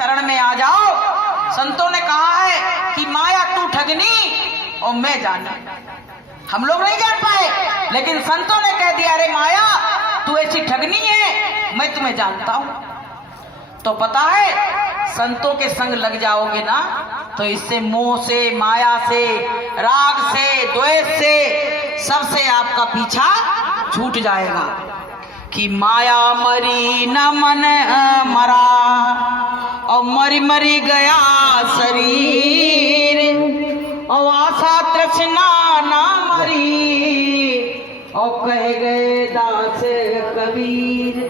शरण में आ जाओ। संतों ने कहा है कि माया तू ठगनी और मैं जानी। हम लोग नहीं जान पाए, लेकिन संतों ने कह दिया, अरे माया तू ऐसी ठगनी है, मैं तुम्हें जानता हूं। तो पता है संतों के संग लग जाओगे ना तो इससे मोह से, माया से, राग से, द्वेष से, सबसे आपका पीछा छूट जाएगा। कि माया मरी न मन मरा और मरी मरी गया शरीर और आशा तृष्णा ना मरी और कह गए दास कबीर।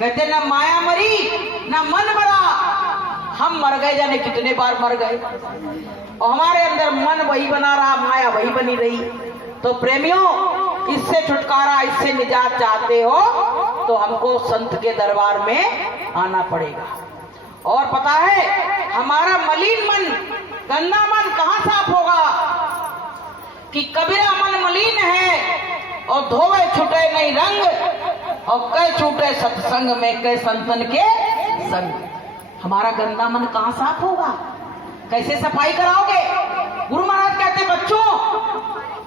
कहते ना माया मरी ना मन मरा, हम मर गए, जाने कितने बार मर गए और हमारे अंदर मन वही बना रहा, माया वही बनी रही। तो प्रेमियों, इससे छुटकारा, इससे निजात चाहते हो तो हमको संत के दरबार में आना पड़ेगा। और पता है हमारा मलिन मन, गंदा मन कहाँ साफ होगा? कि कबीरा मन मलिन है और धोवे छूटे नहीं रंग और कई छूटे सत्संग में, कई संतन के संग। हमारा गंदा मन कहाँ साफ होगा? कैसे सफाई कराओगे? गुरु महाराज कहते बच्चों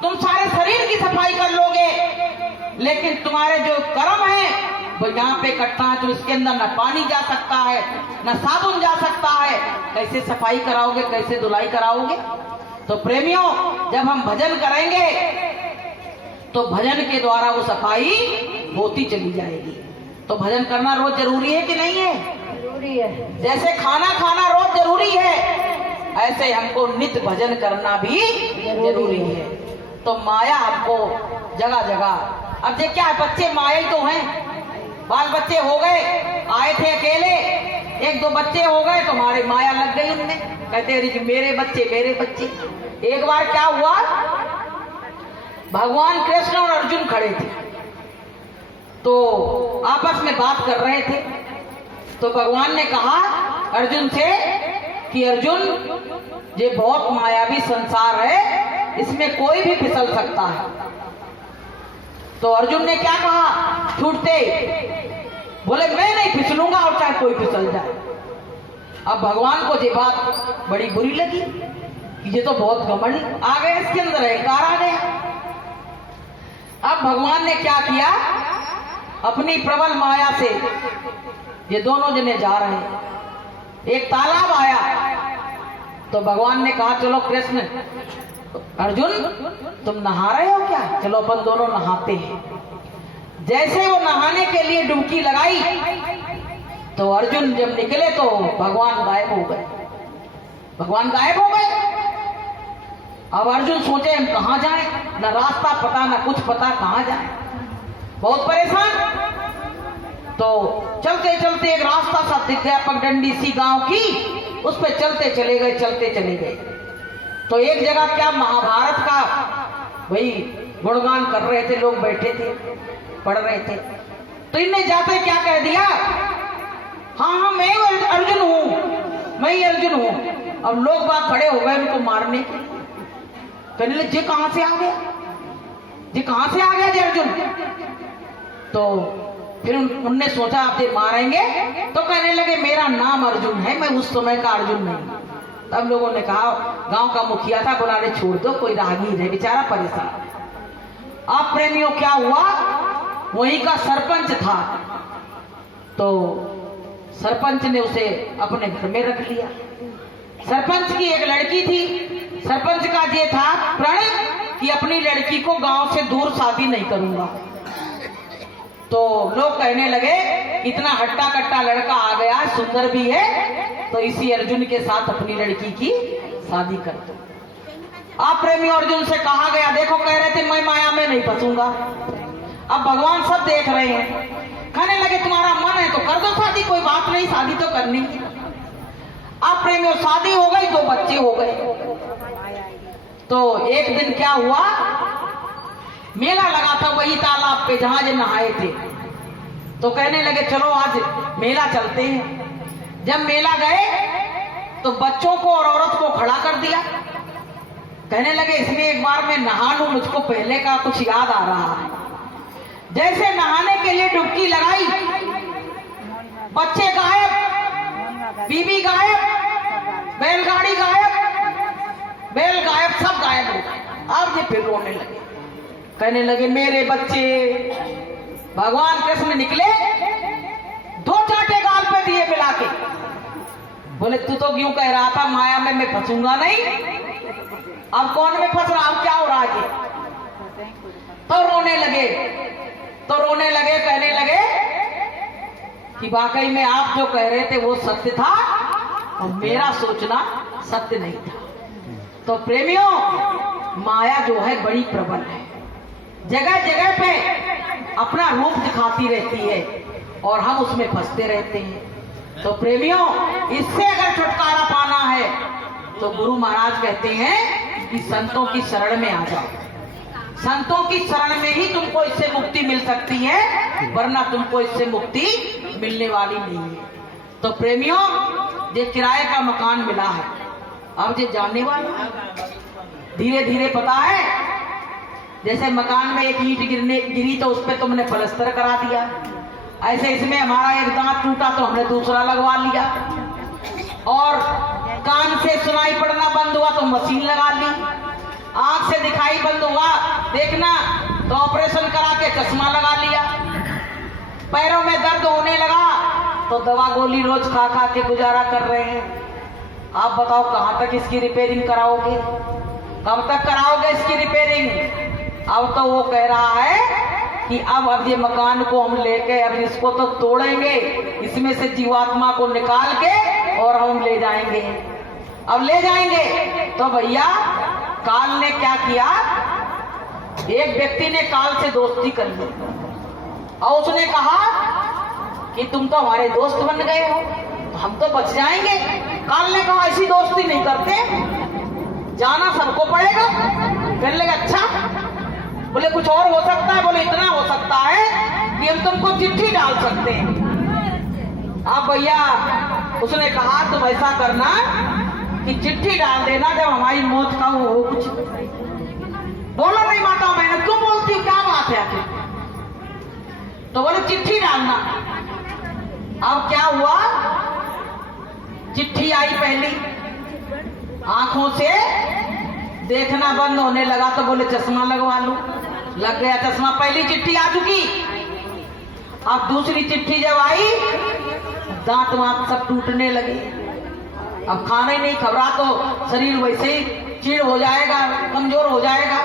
तुम सारे शरीर की सफाई कर लोगे, लेकिन तुम्हारे जो कर्म है वो यहाँ पे इकट्ठा है, तो इसके अंदर न पानी जा सकता है न साबुन जा सकता है। कैसे सफाई कराओगे, कैसे धुलाई कराओगे? तो प्रेमियों, जब हम भजन करेंगे तो भजन के द्वारा वो सफाई होती चली जाएगी। तो भजन करना रोज जरूरी है कि नहीं है? जरूरी है। जैसे खाना खाना रोज जरूरी है, ऐसे हमको नित्य भजन करना भी जरूरी है। तो माया हमको जगह जगह, अब ये क्या है, बच्चे माया ही तो हैं। बाल बच्चे हो गए, आए थे अकेले, एक दो बच्चे हो गए तो हमारे माया लग गई उनमें। कहते अरे मेरे बच्चे मेरे बच्चे। एक बार क्या हुआ, भगवान कृष्ण और अर्जुन खड़े थे तो आपस में बात कर रहे थे। तो भगवान ने कहा अर्जुन से कि अर्जुन, ये बहुत मायावी संसार है, इसमें कोई भी फिसल सकता है। तो अर्जुन ने क्या कहा छूटते, बोले मैं नहीं फिसलूंगा और चाहे कोई फिसल जाए। अब भगवान को ये बात बड़ी बुरी लगी कि ये तो बहुत घमंड आ गया, इसके अंदर अहंकार आ गया। अब भगवान ने क्या किया, अपनी प्रबल माया से ये दोनों जने जा रहे हैं, एक तालाब आया तो भगवान ने कहा चलो कृष्ण, अर्जुन तुम नहा रहे हो क्या, चलो अपन दोनों नहाते हैं। जैसे वो नहाने के लिए डुबकी लगाई तो अर्जुन जब निकले तो भगवान गायब हो गए। भगवान गायब हो गए। अब अर्जुन सोचे हम कहां जाएं, न रास्ता पता न कुछ पता, कहां जाएं, बहुत परेशान। तो चलते चलते एक रास्ता सा दिख गया, पगडंडी सी गांव की, उस पे चलते चले गए, चलते चले गए। तो एक जगह क्या महाभारत का वही गुणगान कर रहे थे, लोग बैठे थे पढ़ रहे थे। तो इनने जाते क्या कह दिया, हाँ हाँ मैं अर्जुन हूं, मैं ही अर्जुन हूं। अब लोग बात खड़े हो गए उनको मारने के। कहने लगे जी कहां से आ गया, जी कहां से आ गया जी अर्जुन। तो फिर उनने सोचा आप ये मारेंगे, तो कहने लगे मेरा नाम अर्जुन है, मैं उस समय का अर्जुन नहीं। तब लोगों ने कहा, गांव का मुखिया था, बोला रे छोड़ दो, कोई राहगीर है बेचारा परेशान। अब प्रेमियों क्या हुआ, वहीं का सरपंच था, तो सरपंच ने उसे अपने घर में रख लिया। सरपंच की एक लड़की थी, सरपंच का ये था प्रण कि अपनी लड़की को गांव से दूर शादी नहीं करूंगा। तो लोग कहने लगे इतना हट्टा कट्टा लड़का आ गया, सुंदर भी है, तो इसी अर्जुन के साथ अपनी लड़की की शादी कर दो। आप प्रेमी अर्जुन से कहा गया, देखो कह रहे थे मैं माया में नहीं फंसूंगा। अब भगवान सब देख रहे हैं, कहने लगे तुम्हारा मन है तो कर दो शादी, कोई बात नहीं, शादी तो करनी। अब प्रेमियों शादी हो गई, 2 बच्चे हो गए। तो एक दिन क्या हुआ, मेला लगा था वही तालाब पे जहां जो नहाए थे। तो कहने लगे चलो आज मेला चलते हैं। जब मेला गए तो बच्चों को और औरत को खड़ा कर दिया। कहने लगे इसमें एक बार मैं नहा लूं, मुझको पहले का कुछ याद आ रहा है। जैसे नहाने के लिए डुबकी लगाई, बच्चे गायब, बीबी गायब, बैलगाड़ी गायब, बैल गायब, सब गायब हो गए। अब ये फिर रोने लगे, कहने लगे मेरे बच्चे। भगवान कृष्ण निकले, 2 चाटे गाल पे दिए मिला के, बोले तू तो क्यों कह रहा था माया में मैं फंसूंगा नहीं, अब कौन में फंस रहा हूं, क्या हो रहा है। तो रोने लगे, कहने लगे कि वाकई में आप जो कह रहे थे वो सत्य था और मेरा सोचना सत्य नहीं था। तो प्रेमियों, माया जो है बड़ी प्रबल है, जगह जगह पे अपना रूप दिखाती रहती है और हम उसमें फंसते रहते हैं। तो प्रेमियों, इससे अगर छुटकारा पाना है तो गुरु महाराज कहते हैं कि संतों की शरण में आ जाओ। संतों की शरण में ही तुमको इससे मुक्ति मिल सकती है, वरना तुमको इससे मुक्ति मिलने वाली नहीं है। तो प्रेमियों, ये किराए का मकान मिला है, अब ये जाने वाला धीरे धीरे, पता है जैसे मकान में एक ईंट गिरी तो उस पर तुमने प्लास्टर करा दिया, ऐसे इसमें हमारा एक दांत टूटा तो हमने दूसरा लगवा लिया, और कान से सुनाई पड़ना बंद हुआ तो मशीन लगा ली, आंख से दिखाई बंद हुआ देखना तो ऑपरेशन करा के चश्मा लगा लिया, पैरों में दर्द होने लगा तो दवा गोली रोज खा खा के गुजारा कर रहे हैं। आप बताओ कहां तक इसकी रिपेयरिंग कराओगे, कब तक कराओगे इसकी रिपेयरिंग। अब तो वो कह रहा है कि अब ये मकान को हम लेके अब इसको तो तोड़ेंगे, इसमें से जीवात्मा को निकाल के और हम ले जाएंगे। अब ले जाएंगे तो भैया काल ने क्या किया, एक व्यक्ति ने काल से दोस्ती कर ली और उसने कहा कि तुम तो हमारे दोस्त बन गए हो तो हम तो बच जाएंगे। काल ने कहा ऐसी दोस्ती नहीं करते, जाना सबको पड़ेगा। कहने लगे अच्छा, बोले कुछ और हो सकता है, बोले इतना हो सकता है कि हम तुमको चिट्ठी डाल सकते हैं। अब भैया उसने कहा तुम ऐसा करना कि चिट्ठी डाल देना जब हमारी मौत का वो हो कुछ। बोलो नहीं माता मैंने, क्यों बोलती हूँ, क्या बात है आखिर। तो बोले चिट्ठी डालना। अब क्या हुआ, चिट्ठी आई पहली, आंखों से देखना बंद होने लगा तो बोले चश्मा लगवा लो, लग गया चश्मा, पहली चिट्ठी आ चुकी। अब दूसरी चिट्ठी जब आई, दांत वांत सब टूटने लगे, अब खाना ही नहीं खबरा तो शरीर वैसे ही चिड़ हो जाएगा, कमजोर हो जाएगा।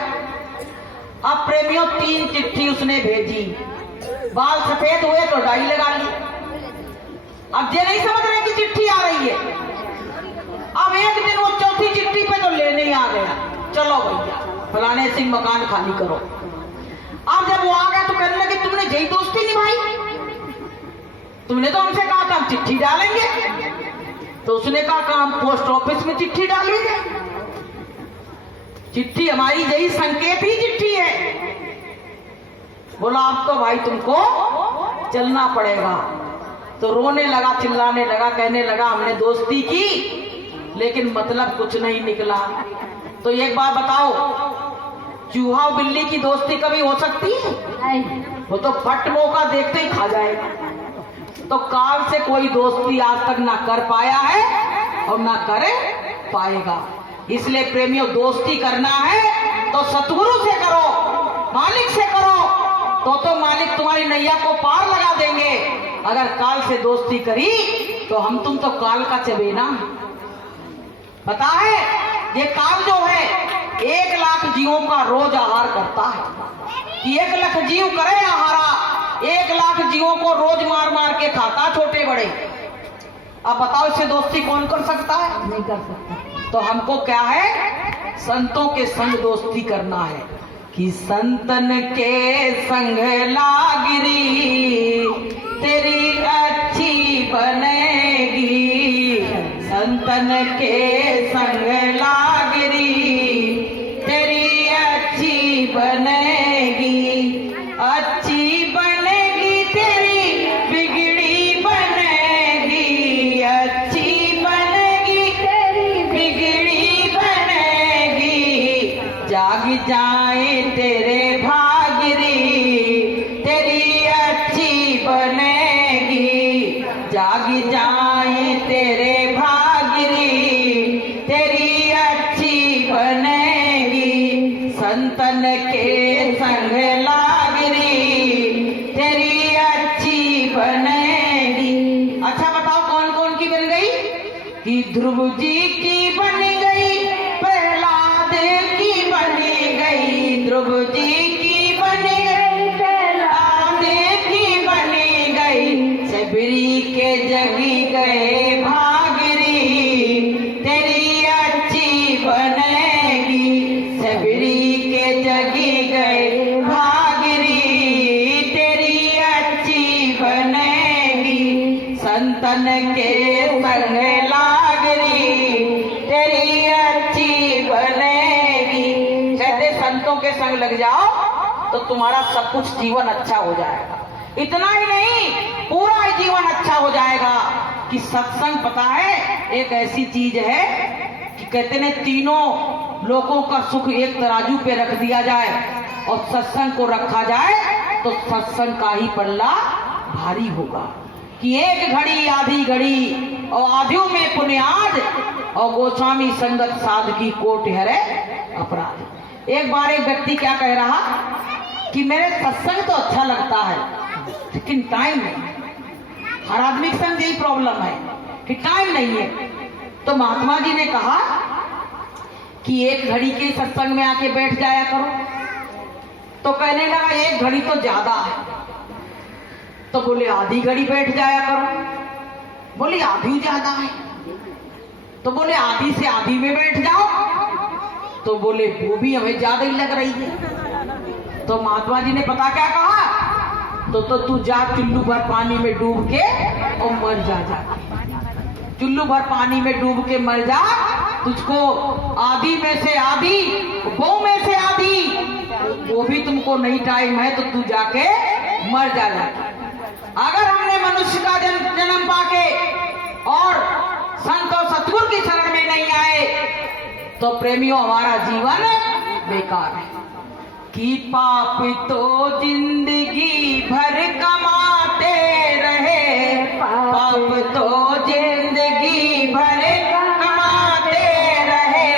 अब प्रेमियों 3 चिट्ठी उसने भेजी, बाल सफेद हुए तो डाई लगा ली। अब ये नहीं समझ रहे कि चिट्ठी आ रही है। अब एक दिन वो चौथी चिट्ठी पे तो लेने ही आ गया, चलो भैया फलाने सिंह मकान खाली करो। अब जब वो आ गया तो कहने लगे तुमने यही दोस्ती निभाई, तुमने तो हमसे कहा था हम चिट्ठी डालेंगे। तो उसने कहा हम पोस्ट ऑफिस में चिट्ठी डालेंगे, चिट्ठी हमारी यही संकेत ही चिट्ठी है। बोला अब तो भाई तुमको चलना पड़ेगा। तो रोने लगा, चिल्लाने लगा, कहने लगा हमने दोस्ती की लेकिन मतलब कुछ नहीं निकला। तो एक बात बताओ, चूहा और बिल्ली की दोस्ती कभी हो सकती है? वो तो फट मौका देखते ही खा जाएगा। तो काल से कोई दोस्ती आज तक ना कर पाया है और ना करे पाएगा। इसलिए प्रेमियों, दोस्ती करना है तो सतगुरु से करो, मालिक से करो, तो मालिक तुम्हारी नैया को पार लगा देंगे। अगर काल से दोस्ती करी तो हम तुम तो काल का चबेना। पता है ये काल जो है 1 लाख जीवों का रोज आहार करता है कि 1 लाख जीव करे आहारा, 1 लाख जीवों को रोज मार मार के खाता, छोटे बड़े। अब बताओ इससे दोस्ती कौन कर सकता है? नहीं कर सकता। तो हमको क्या है, संतों के संग दोस्ती करना है कि संतन के संग लागिरी तेरी अच्छी बनेगी, संतन के संग लागिरी तेरी अच्छी बनेगी, अच्छी बनेगी तेरी बिगड़ी बनेगी, अच्छी बनेगी तेरी बिगड़ी बनेगी, जाग जाए तेरे भागिरी तेरी अच्छी बनेगी, जाग जाए तेरे के संग लागरी तेरी अच्छी बनेगी। अच्छा बताओ कौन कौन की बन गई? कि ध्रुव जी की बन गई, प्रहलाद की बन गई, ध्रुव जी की बन गई, प्रहलाद की बन गई, सबरी के जगी गए भागरी तेरी अच्छी बनेगी, सबरी के जगी गए भागरी तेरी अच्छी बनेगी, संतन के संग लागरी तेरी अच्छी बनेगी। कहते संतों के संग लग जाओ तो तुम्हारा सब कुछ जीवन अच्छा हो जाएगा। इतना ही नहीं, पूरा ही जीवन अच्छा हो जाएगा। कि सत्संग पता है एक ऐसी चीज है कि कहते ने तीनों लोगों का सुख एक तराजू पे रख दिया जाए और सत्संग को रखा जाए तो सत्संग का ही पल्ला भारी होगा। कि एक घड़ी आधी घड़ी और आधियों में पुण्याद और गोस्वामी संगत साध की कोट हरे अपराध। एक बार एक व्यक्ति क्या कह रहा कि मेरे सत्संग तो अच्छा लगता है लेकिन टाइम नहीं। हर आदमी के संग यही प्रॉब्लम है कि टाइम नहीं है। तो महात्मा जी ने कहा कि एक घड़ी के सत्संग में आके बैठ जाया करो। तो कहने लगा एक घड़ी तो ज्यादा है। तो बोले आधी घड़ी बैठ जाया करो। बोले आधी ज्यादा है। तो बोले आधी से आधी में बैठ जाओ। तो बोले वो भी हमें ज्यादा ही लग रही है। तो महात्मा जी ने पता क्या कहा? तो तू जा चुल्लू भर पानी में डूब के और मर जा। चुल्लू भर पानी में डूब के मर जा। तुझको आधी में से आधी, वो में से आधी, वो भी तुमको नहीं टाइम है तो तू जाके मर जा। अगर हमने मनुष्य का जन्म पाके और संत और सतगुरु की शरण में नहीं आए तो प्रेमियों हमारा जीवन बेकार है। कि पाप तो जिंदगी भर कमाते रहे, पाप तो जिंदगी भर कमाते रहे,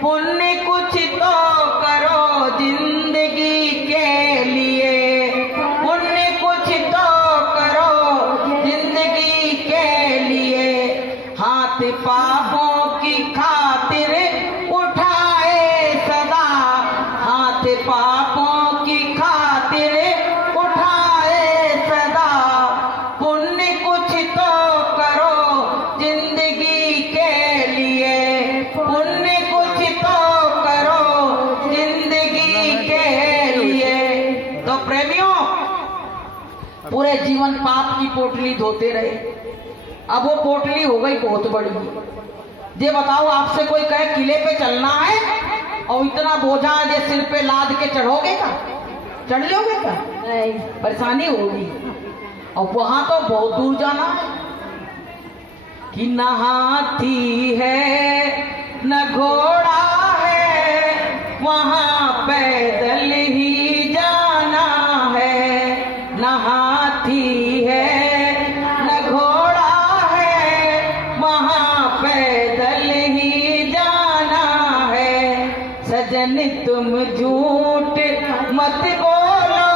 पुण्य कुछ तो करो जिंदगी के लिए, पुण्य कुछ तो करो जिंदगी के लिए, हाथ पापों की खातिर उठाए सदा, हाथ पापों की खातिर उठाए सदा, पुण्य कुछ तो करो जिंदगी के लिए, पुण्य कुछ तो करो जिंदगी के लिए। तो प्रेमियों पूरे जीवन पाप की पोटली धोते रहे। अब वो पोटली हो गई बहुत बड़ी। ये बताओ आपसे कोई कहे किले पे चलना है और इतना बोझा ये सिर पे लाद के चढ़ोगे का? चढ़ लोगे का? नहीं, परेशानी होगी। और वहां तो बहुत दूर जाना है। कि न हाथी है न घोड़ा है, वहां पैदल ही जाना है। न हाथी है न घोड़ा है, वहां पैदल ही जाना है। सजन तुम झूठ मत बोलो,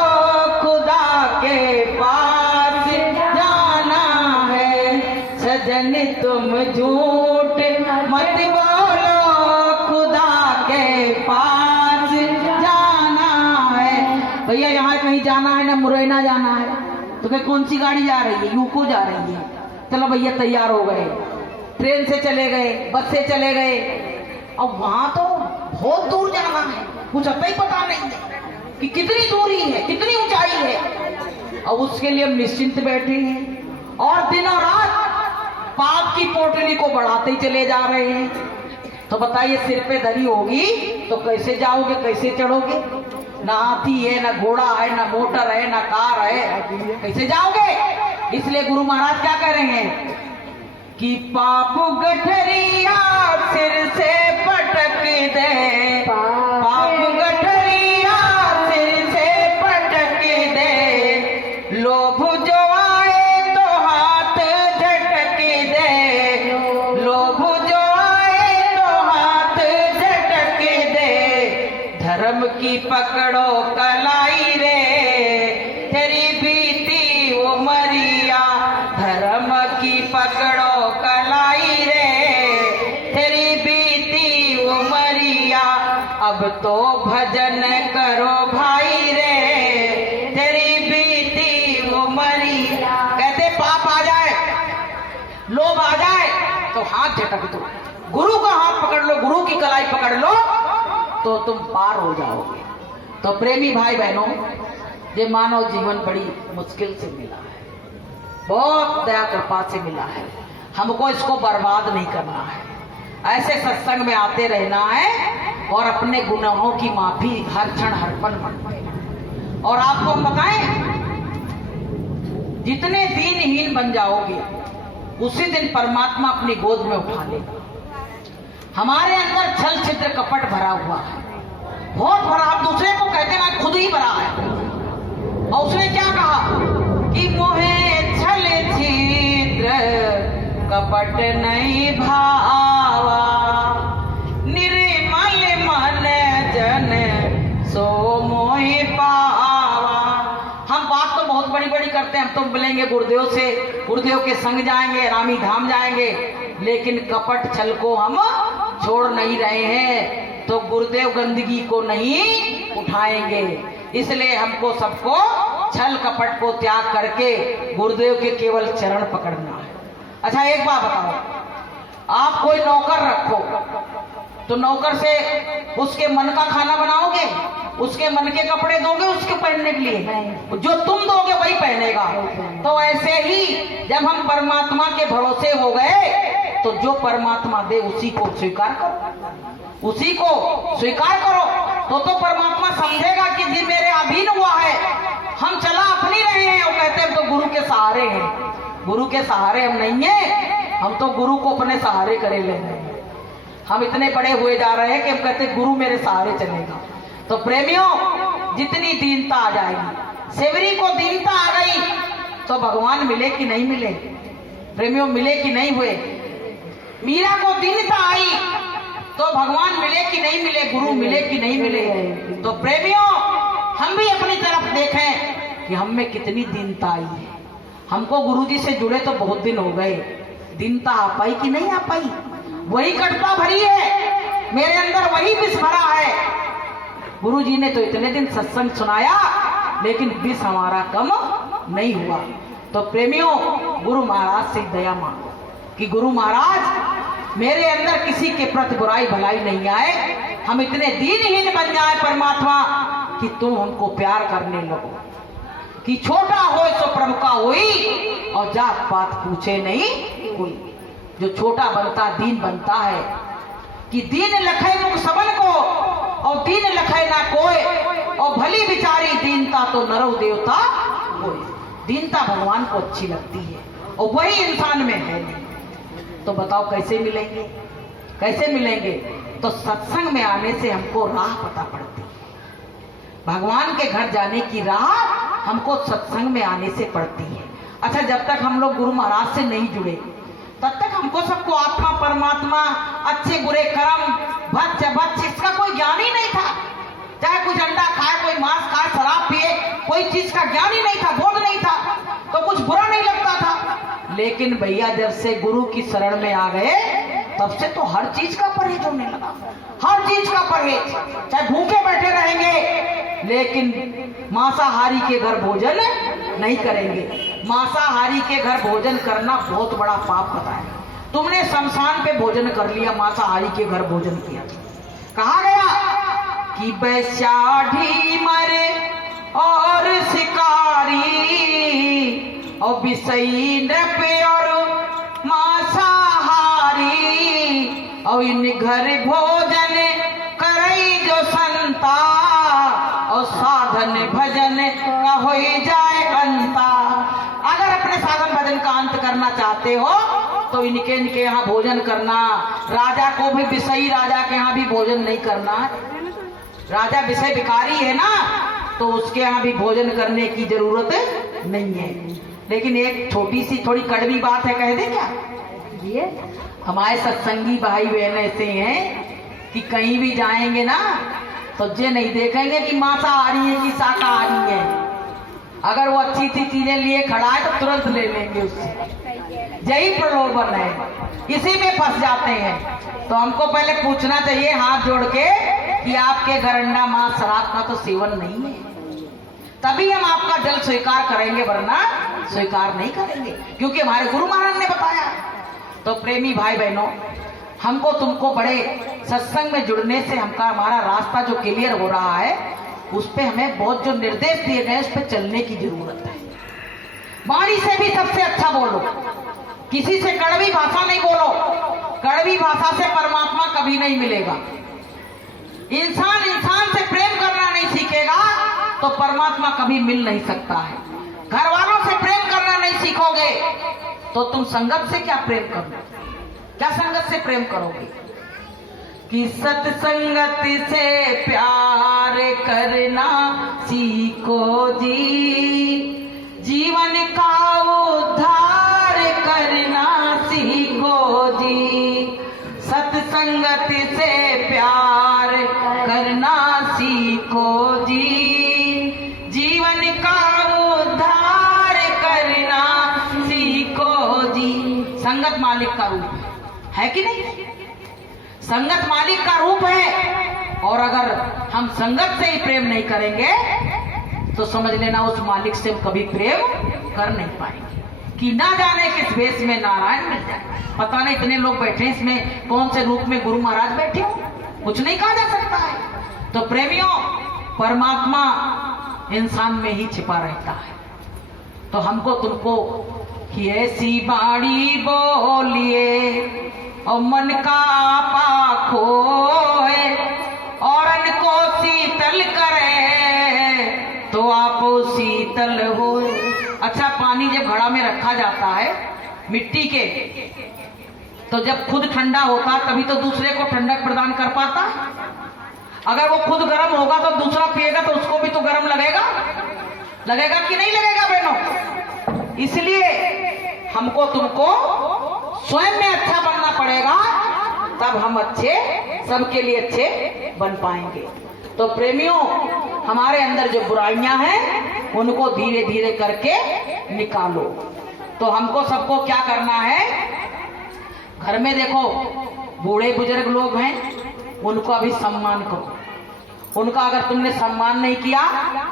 खुदा के पास जाना है। सजन तुम झूठ मत बोलो, खुदा के पास जाना है। भैया यहाँ कहीं जाना है ना मुरैना जाना है। तो क्या कौन सी गाड़ी जा रही है? यूको जा रही है। चलो भैया तैयार हो गए, ट्रेन से चले गए, बस से चले गए। अब वहां तो बहुत दूर जाना है, कुछ अता ही पता नहीं है कि कितनी दूरी है, कितनी ऊंचाई है। अब उसके लिए हम निश्चिंत बैठे हैं और दिन और रात पाप की पोटली को बढ़ाते ही चले जा रहे हैं। तो बताइए सिर पे धरी होगी तो कैसे जाओगे, कैसे चढ़ोगे? ना हाथी है, ना घोड़ा है, ना मोटर है, ना कार है, कैसे जाओगे? इसलिए गुरु महाराज क्या कह रहे हैं कि पाप गठरिया सिर से पटक दे, पाप गठरिया सिर से पटक दे, लोभ जो आए तो हाथ झटक दे, लोभ जो आए तो हाथ झटक दे, धर्म की पकड़ो कलाई रे, तेरी बीती उमरिया। धर्म की पकड़ो कलाई रे, तेरी बीती उमरिया। अब तो भजन करो भाई रे, तेरी बीती उमरिया। कहते पाप आ जाए, लोभ आ जाए तो हाथ झटक दो, गुरु का हाथ पकड़ लो, गुरु की कलाई पकड़ लो तो तुम पार हो जाओगे। तो प्रेमी भाई बहनों, ये मानव जीवन बड़ी मुश्किल से मिला है, बहुत दया कृपा से मिला है। हमको इसको बर्बाद नहीं करना है, ऐसे सत्संग में आते रहना है और अपने गुनाहों की माफी हर क्षण हर पल मांगते हैं। और आपको बताएं, जितने दीनहीन बन जाओगे उसी दिन परमात्मा अपनी गोद में उठा लेगा। हमारे अंदर छल छिद्र कपट भरा हुआ है, बहुत भरा। आप दूसरे को कहते हैं खुद ही भरा है। और उसने क्या कहा कि मोहे छल छिद्र कपट नहीं भावा, निर्मल मन जन सो मोहि पावा। हम बात तो बहुत बड़ी बड़ी करते हैं, हम तो मिलेंगे गुरुदेव से, गुरुदेव के संग जाएंगे, रामी धाम जाएंगे, लेकिन कपट छल को हम छोड़ नहीं रहे हैं, तो गुरुदेव गंदगी को नहीं उठाएंगे। इसलिए हमको सबको छल कपट को त्याग करके गुरुदेव के केवल चरण पकड़ना है। अच्छा एक बात बताओ, आप कोई नौकर रखो तो नौकर से उसके मन का खाना बनाओगे, उसके मन के कपड़े दोगे उसके पहनने के लिए, जो तुम दोगे वही पहनेगा। तो ऐसे ही जब हम परमात्मा के भरोसे हो गए तो जो परमात्मा दे उसी को स्वीकार करो, उसी को स्वीकार करो। तो परमात्मा समझेगा कि जी मेरे अधीन हुआ है, हम चला अपनी रहे हैं। वो कहते हैं तो गुरु के सहारे हैं, गुरु के सहारे हम नहीं है, हम तो गुरु को अपने सहारे करे ले रहे हैं। हम इतने बड़े हुए जा रहे हैं कि हम कहते गुरु मेरे सहारे चलेगा। तो प्रेमियों, जितनी दीनता आ जाएगी, सेवरी को दीनता आ गई तो भगवान मिले कि नहीं मिले? प्रेमियों मिले कि नहीं हुए? मीरा को दीनता आई तो भगवान मिले कि नहीं मिले? गुरु मिले कि नहीं मिले? तो प्रेमियों, हम भी अपनी तरफ देखें कि हम में कितनी दीनता आई है। हमको गुरुजी से जुड़े तो बहुत दिन हो गए, दीनता आ पाई कि नहीं आ पाई? वही कटता भरी है मेरे अंदर, वही विष भरा है। गुरुजी ने तो इतने दिन सत्संग सुनाया लेकिन विष हमारा कम नहीं हुआ। तो प्रेमियों, गुरु महाराज से दया मांगो कि गुरु महाराज मेरे अंदर किसी के प्रति बुराई भलाई नहीं आए, हम इतने दीनहीन बन जाए परमात्मा कि तुम हमको प्यार करने लगो, कि छोटा हो सो प्रभु का होई और जात पात पूछे नहीं कोई। जो छोटा बनता दीन बनता है, कि दीन लखे मुख सबन को और दीन लखे ना कोई, और भली बिचारी दीनता तो नरो देवता कोई। दीनता भगवान को अच्छी लगती है और वही इंसान में है नहीं। तो बताओ कैसे मिलेंगे? कैसे मिलेंगे? तो सत्संग में आने से हमको राह पता पड़ती है। भगवान के घर जाने की राह हमको सत्संग में आने से पड़ती है। अच्छा, जब तक हम लोग गुरु महाराज से नहीं जुड़े तब तक हमको सबको आत्मा परमात्मा, अच्छे बुरे कर्म, भक्ष भक्ष, इसका कोई ज्ञान ही नहीं था। चाहे कुछ अंडा खाए, कोई मांस खाए, शराब पिए, कोई चीज का ज्ञान ही नहीं था, बोध नहीं था, तो कुछ बुरा नहीं लगता था। लेकिन भैया जब से गुरु की शरण में आ गए तब से तो हर चीज का परहेज होने लगा, हर चीज का परहेज। चाहे भूखे बैठे रहेंगे लेकिन मांसाहारी के घर भोजन नहीं करेंगे। मांसाहारी के घर भोजन करना बहुत बड़ा पाप बताया। तुमने शमशान पे भोजन कर लिया, मांसाहारी के घर भोजन किया। कहा गया कि वैश्याढ़ी मरे और शिकारी और विषयी नृप और मांसाहारी, और इन घर भोजन करई जो संता, और साधन भजन का हो जाए अंता। अगर अपने साधन भजन का अंत करना चाहते हो तो इनके यहाँ भोजन करना। राजा को भी विषयी राजा के यहाँ भी भोजन नहीं करना। राजा विषय भिखारी है ना, तो उसके यहाँ भी भोजन करने की जरूरत नहीं है। लेकिन एक छोटी सी थोड़ी कड़वी बात है, कह दे क्या? ये हमारे सत्संगी भाई बहन ऐसे हैं कि कहीं भी जाएंगे ना तो तो ये नहीं देखेंगे कि मांसाहारी है कि शाकाहारी है। अगर वो अच्छी सी चीजें लिए खड़ा है तो तुरंत ले लेंगे उससे। यही प्रलोभन है, इसी में फंस जाते हैं। तो हमको पहले पूछना चाहिए हाथ जोड़ के कि आपके घर अंडा मांस शराब का तो सेवन नहीं है, तभी हम आपका जल स्वीकार करेंगे, वरना स्वीकार नहीं करेंगे, क्योंकि हमारे गुरु महाराज ने बताया। तो प्रेमी भाई बहनों, हमको तुमको बड़े सत्संग में जुड़ने से हमारा रास्ता जो क्लियर हो रहा है, उस पे हमें बहुत जो निर्देश दिए गए उस पे चलने की जरूरत है। वाणी से भी सबसे अच्छा बोलो, किसी से कड़वी भाषा नहीं बोलो। कड़वी भाषा से परमात्मा कभी नहीं मिलेगा। इंसान इंसान से प्रेम करना नहीं सीखेगा तो परमात्मा कभी मिल नहीं सकता है। घर वालों से प्रेम करना नहीं सीखोगे तो तुम संगत से क्या प्रेम करोगे, क्या संगत से प्रेम करोगे? कि सत्संगत से प्यार करना सीखो जी, जीवन का उद्धार करना सीखो जी। सत्संगत से प्यार करना सीखो जी, जीवन का उद्धार करना सीखो जी। संगत मालिक का रूप है कि नहीं? संगत मालिक का रूप है। और अगर हम संगत से ही प्रेम नहीं करेंगे तो समझ लेना उस मालिक से हम कभी प्रेम कर नहीं पाएंगे। कि ना जाने किस वेश में नारायण मिल जाए। पता नहीं इतने लोग बैठे, इसमें कौन से रूप में गुरु महाराज बैठे हो, कुछ नहीं कहा जा सकता है। तो प्रेमियों, परमात्मा इंसान में ही छिपा रहता है। तो हमको तुमको कि ऐसी बाणी बोलिए और मन का आपा खोए, और को शीतल करे तो आप शीतल हो। अच्छा, पानी जब घड़ा में रखा जाता है मिट्टी के, तो जब खुद ठंडा होता तभी तो दूसरे को ठंडक प्रदान कर पाता। अगर वो खुद गर्म होगा तो दूसरा पिएगा तो उसको भी तो गर्म लगेगा, लगेगा कि नहीं लगेगा बहनों? इसलिए हमको तुमको स्वयं में अच्छा बनना पड़ेगा, तब हम अच्छे, सबके लिए अच्छे बन पाएंगे। तो प्रेमियों, हमारे अंदर जो बुराइयां हैं उनको धीरे धीरे करके निकालो। तो हमको सबको क्या करना है? घर में देखो बूढ़े बुजुर्ग लोग हैं, उनको अभी सम्मान करो। उनका अगर तुमने सम्मान नहीं किया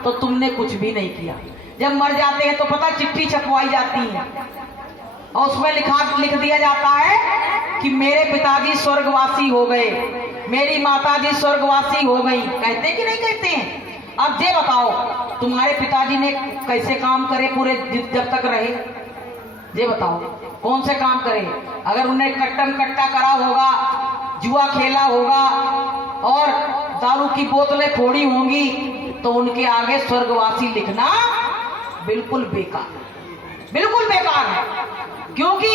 तो तुमने कुछ भी नहीं किया। जब मर जाते हैं तो पता चिट्ठी छपवाई जाती है और उसमें लिख दिया जाता है कि मेरे पिताजी स्वर्गवासी हो गए, मेरी माताजी स्वर्गवासी हो गई। कहते कि नहीं कहते हैं? अब ये बताओ, तुम्हारे पिताजी ने कैसे काम करे पूरे जब तक रहे? ये बताओ कौन से काम करे? अगर उन्हें कट्टम कट्टा करा होगा, जुआ खेला होगा और दारू की बोतलें फोड़ी होंगी, तो उनके आगे स्वर्गवासी लिखना बिल्कुल बेकार, बिल्कुल बेकार है। क्योंकि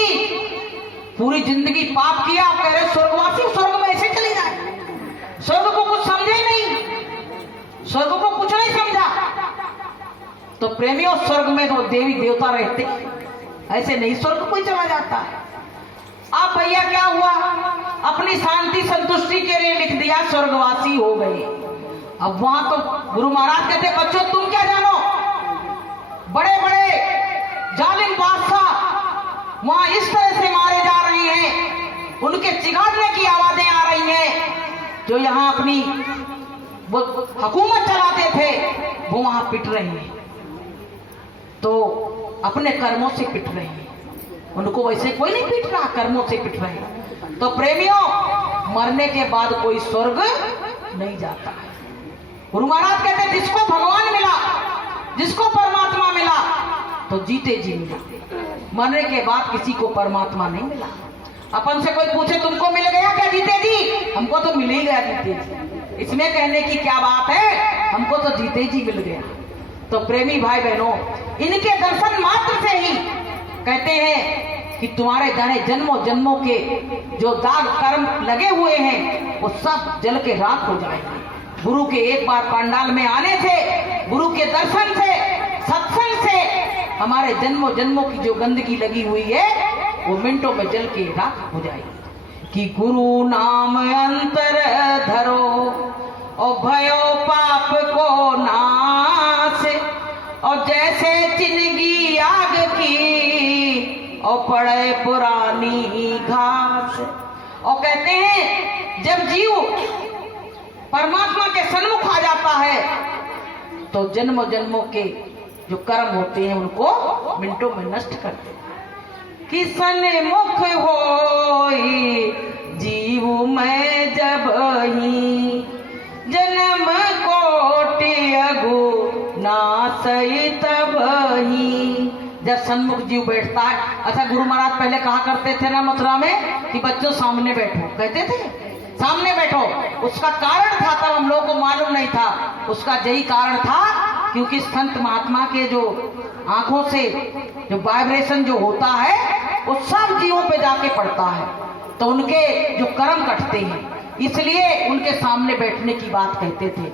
पूरी जिंदगी पाप किया, आप कह रहे स्वर्गवासी, स्वर्ग में ऐसे चले जाए? स्वर्ग को कुछ समझे ही नहीं, स्वर्ग को कुछ नहीं समझा। तो प्रेमियों, स्वर्ग में तो देवी देवता रहते, ऐसे नहीं स्वर्ग कोई चला जाता है। आप भैया क्या हुआ? अपनी शांति संतुष्टि के लिए लिख दिया स्वर्गवासी हो गए। अब वहां तो गुरु महाराज कहते, बच्चों तुम क्या जानो, बड़े बड़े जालिम बादशाह वहां इस तरह से मारे जा रहे हैं, उनके चिघाड़ने की आवाजें आ रही हैं। जो यहाँ अपनी वो हुकूमत चलाते थे वो वहां पिट रहे हैं, तो अपने कर्मों से पिट रहे हैं। उनको वैसे कोई नहीं पीट रहा, कर्मों से पिट रहे हैं। तो प्रेमियों, मरने के बाद कोई स्वर्ग नहीं जाता है। गुरु महाराज कहते हैं जिसको भगवान मिला, जिसको परमात्मा मिला, तो जीते जी मिला। मरने के बाद किसी को परमात्मा नहीं मिला। अपन से कोई पूछे तुमको मिल गया क्या जीते जी? हमको तो मिल ही गया जीते जी। इसमें कहने की क्या बात है, हमको तो जीते जी मिल गया। तो प्रेमी भाई बहनों, इनके दर्शन मात्र से ही कहते हैं कि तुम्हारे जाने जन्मों जन्मों के जो दाग कर्म लगे हुए हैं वो सब जल के राख हो जाएंगे। गुरु के एक बार पंडाल में आने से, गुरु के दर्शन से, सत्संग से हमारे जन्मों जन्मों की जो गंदगी लगी हुई है वो मिनटों में जल के राख हो जाएगी। कि गुरु नाम अंतर धरो और भयो पाप को नाश, और जैसे चिनगी आग की और पड़े पुरानी घास। और कहते हैं जब जीव परमात्मा के सन्मुख आ जाता है तो जन्मों जन्मों के जो कर्म होते हैं उनको मिनटों में नष्ट कर देते हैं। कि सन्मुख होई जीव मैं जब ही, जन्म कोटि अगु नासई तब ही। जब सन्मुख जीव बैठता है, अच्छा गुरु महाराज पहले कहा करते थे ना मथुरा में कि बच्चों सामने बैठो, कहते थे सामने बैठो। उसका कारण था, तब हम लोगों को मालूम नहीं था। उसका यही कारण था क्योंकि संत महात्मा के जो आंखों से जो वाइब्रेशन जो होता है वो सब जीवों पे जाके पड़ता है, तो उनके जो कर्म कटते हैं, इसलिए उनके सामने बैठने की बात कहते थे।